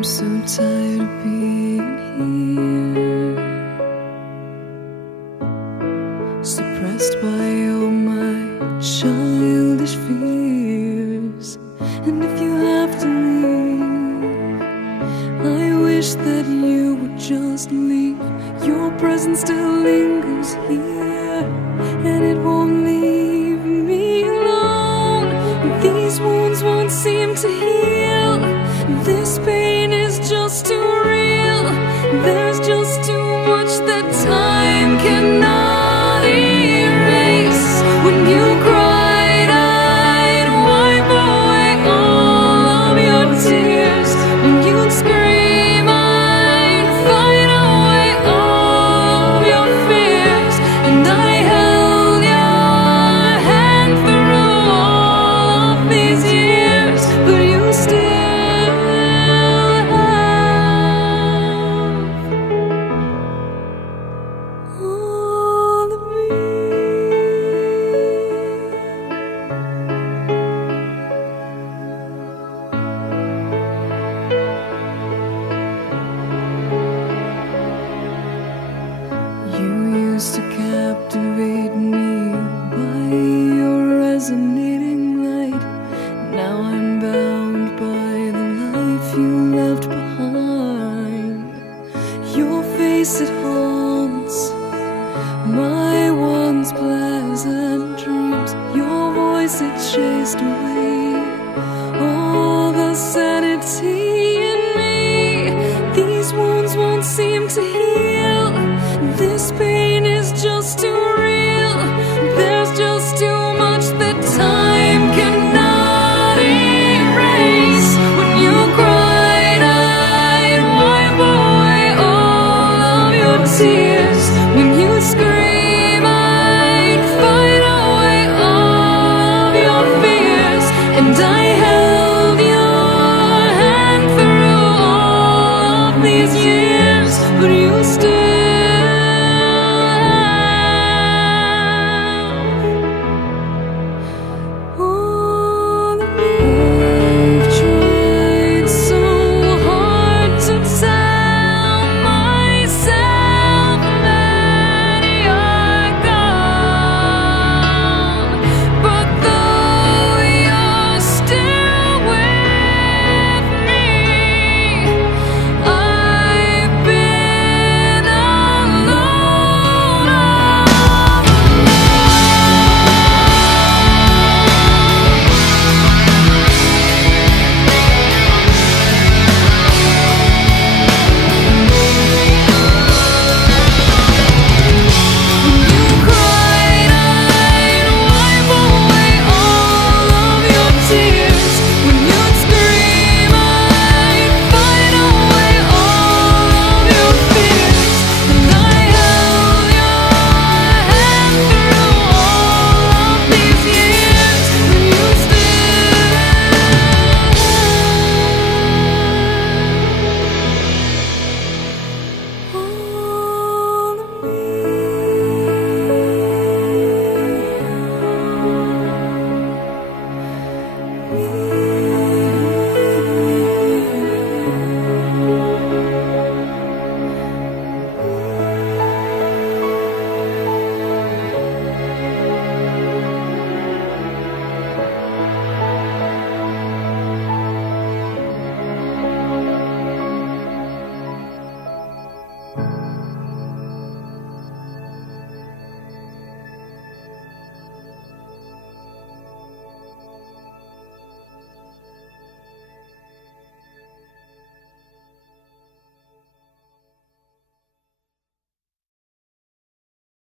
I'm so tired of being here, suppressed by all my childish fears. And if you have to leave, I wish that you would just leave. Your presence still lingers here, and it won't leave me alone. These wounds won't seem to heal. This pain is just too real. There's just too much that time cannot erase. When you cried, I'd wipe away all of your tears. When you'd scream, I'd fight away all of your fears. And I held your hand through all of these years, but you still to captivate me by your resonating light. Now I'm bound by the life you left behind. Your face, it haunts my once pleasant dreams. Your voice, it chased away all the sanity in me. These wounds won't seem to heal. This pain is just too real. There's just too much that time cannot erase. When you cried, I'd wipe away all of your tears. When you scream, I'd fight away all of your fears. And I held your hand through all of these years, but you still